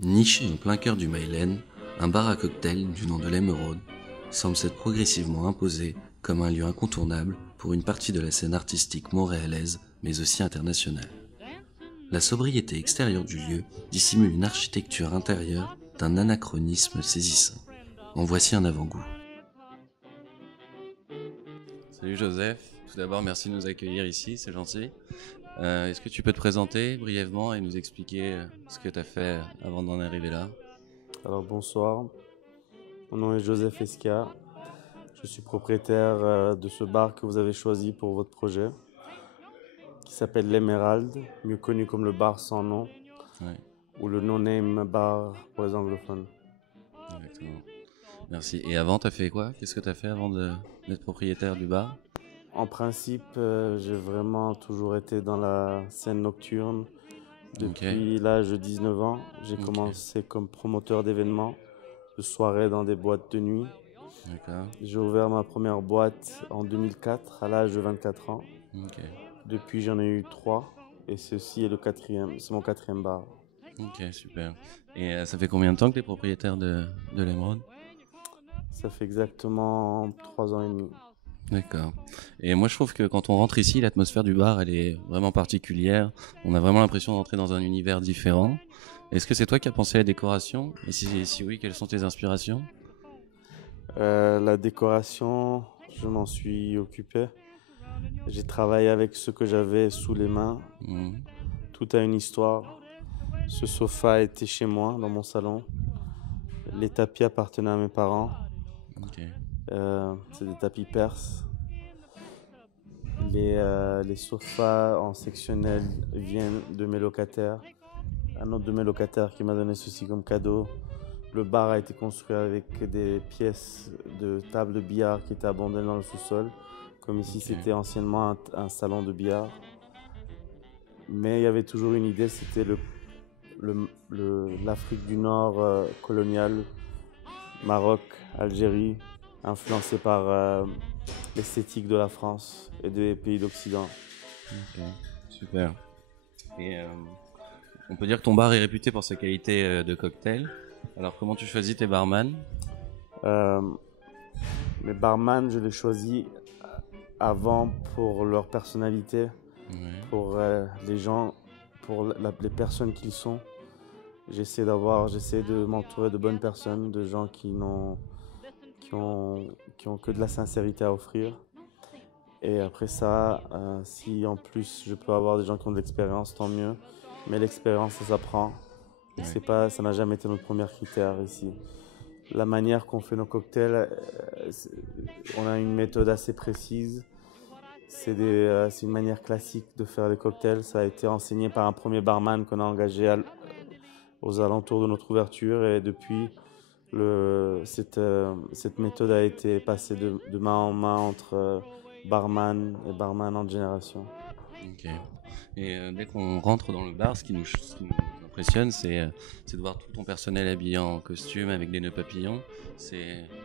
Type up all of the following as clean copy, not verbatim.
Niché en plein cœur du Mailen, un bar à cocktail du nom de l'Émeraude semble s'être progressivement imposé comme un lieu incontournable pour une partie de la scène artistique montréalaise, mais aussi internationale. La sobriété extérieure du lieu dissimule une architecture intérieure d'un anachronisme saisissant. En voici un avant-goût. Salut Joseph, tout d'abord merci de nous accueillir ici, c'est gentil. Est-ce que tu peux te présenter brièvement et nous expliquer ce que tu as fait avant d'en arriver là? Alors bonsoir, mon nom est Joseph Esca. Je suis propriétaire de ce bar que vous avez choisi pour votre projet, qui s'appelle l'Emerald, mieux connu comme le bar sans nom, Ouais, ou le no-name bar pour les anglophones. exactement. Merci. Et avant, t'as fait quoi? Qu'est-ce que t'as fait avant d'être propriétaire du bar? En principe, j'ai vraiment toujours été dans la scène nocturne. Ok, Depuis l'âge de 19 ans, j'ai ok, commencé comme promoteur d'événements, de soirées dans des boîtes de nuit. d'accord, J'ai ouvert ma première boîte en 2004 à l'âge de 24 ans. ok, Depuis, j'en ai eu trois. Et ceci est le quatrième. C'est mon quatrième bar. ok, super. Et ça fait combien de temps que t'es propriétaire de l'Emeraude? Ça fait exactement 3 ans et demi. D'accord. Et moi, je trouve que quand on rentre ici, l'atmosphère du bar, elle est vraiment particulière. On a vraiment l'impression d'entrer dans un univers différent. Est-ce que c'est toi qui as pensé à la décoration? Et si oui, quelles sont tes inspirations? La décoration, je m'en suis occupé. J'ai travaillé avec ce que j'avais sous les mains. Mhm. Tout a une histoire. Ce sofa était chez moi, dans mon salon. Les tapis appartenaient à mes parents. Ok, C'est des tapis perses. Les sofas en sectionnel viennent de mes locataires. Un autre de mes locataires qui m'a donné ceci comme cadeau. Le bar a été construit avec des pièces de table de billard qui étaient abandonnées dans le sous-sol. Comme ici, ok, c'était anciennement un salon de billard. Mais il y avait toujours une idée, c'était l'Afrique du Nord coloniale, Maroc, Algérie, influencée par l'esthétique de la France et des pays d'Occident. ok, super. Et on peut dire que ton bar est réputé pour sa qualité de cocktail. Alors, comment tu choisis tes barman? Euh, mes barman, je les choisis avant pour leur personnalité, Ouais, pour les gens, pour les personnes qu'ils sont. J'essaie de m'entourer de bonnes personnes, de gens qui ont, qui ont que de la sincérité à offrir. Et après ça, si en plus je peux avoir des gens qui ont de l'expérience, tant mieux. Mais l'expérience, ça s'apprend. Et ouais, ça n'a jamais été notre premier critère ici. La manière qu'on fait nos cocktails, on a une méthode assez précise. C'est une manière classique de faire les cocktails. Ça a été enseigné par un premier barman qu'on a engagé aux alentours de notre ouverture. Et depuis, cette méthode a été passée de main en main entre barman et barman en génération. ok. Et dès qu'on rentre dans le bar, ce qui nous impressionne, c'est de voir tout ton personnel habillé en costume avec des nœuds papillons.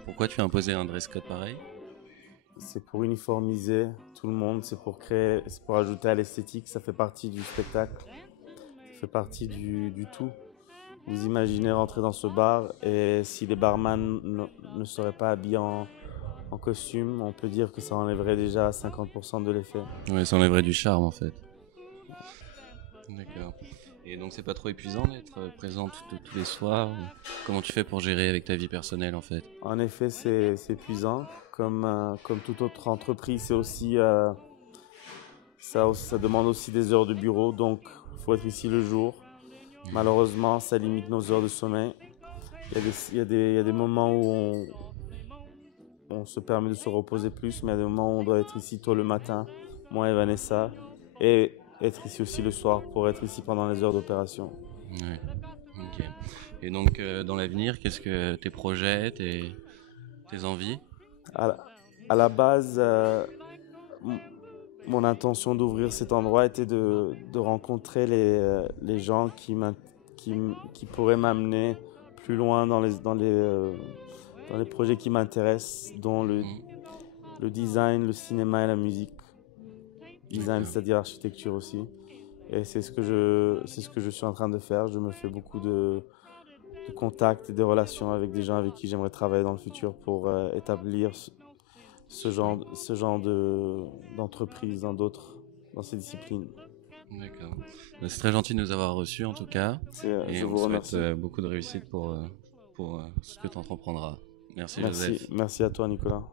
Pourquoi tu as imposé un dress code pareil? C'est pour uniformiser tout le monde, c'est pour ajouter à l'esthétique, ça fait partie du spectacle, ça fait partie du tout. Vous imaginez rentrer dans ce bar et si les barman ne seraient pas habillés en costume, on peut dire que ça enlèverait déjà 50% de l'effet. Ouais, ça enlèverait du charme en fait. D'accord. Et donc c'est pas trop épuisant d'être présent tous les soirs? Comment tu fais pour gérer avec ta vie personnelle en fait? En effet, c'est épuisant. Comme toute autre entreprise, ça demande aussi des heures de bureau, donc il faut être ici le jour. Malheureusement, ça limite nos heures de sommeil. Il y a des moments où on se permet de se reposer plus, mais il y a des moments où on doit être ici tôt le matin, moi et Vanessa, et être ici aussi le soir pour être ici pendant les heures d'opération. Ouais. Ok. Et donc dans l'avenir, qu'est-ce que tes projets, tes envies? À, à la base, m- mon intention d'ouvrir cet endroit était de rencontrer les gens qui pourraient m'amener plus loin dans les projets qui m'intéressent, dont Hmm, le design, le cinéma et la musique. Design, d'accord. c'est-à-dire architecture aussi. Et c'est ce que je suis en train de faire. Je me fais beaucoup de contacts et de relations avec des gens avec qui j'aimerais travailler dans le futur pour établir ce genre d'entreprise dans ces disciplines. D'accord. C'est très gentil de nous avoir reçus en tout cas. Et Je on vous remercie. souhaite beaucoup de réussite pour ce que tu entreprendras. Merci Joseph. Merci à toi Nicolas.